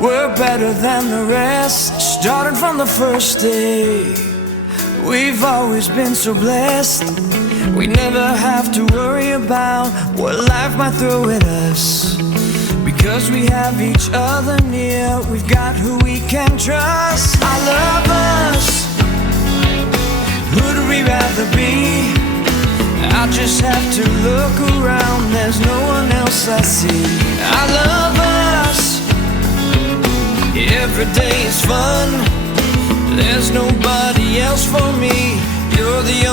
We're better than the rest, starting from the first day. We've always been so blessed. We never have to worry about what life might throw at us, because we have each other near. We've got who we can trust. I love us. Who'd we rather be? I just have to look around, there's no one else I see. I love us. Every day is fun. There's nobody else for me. You're the only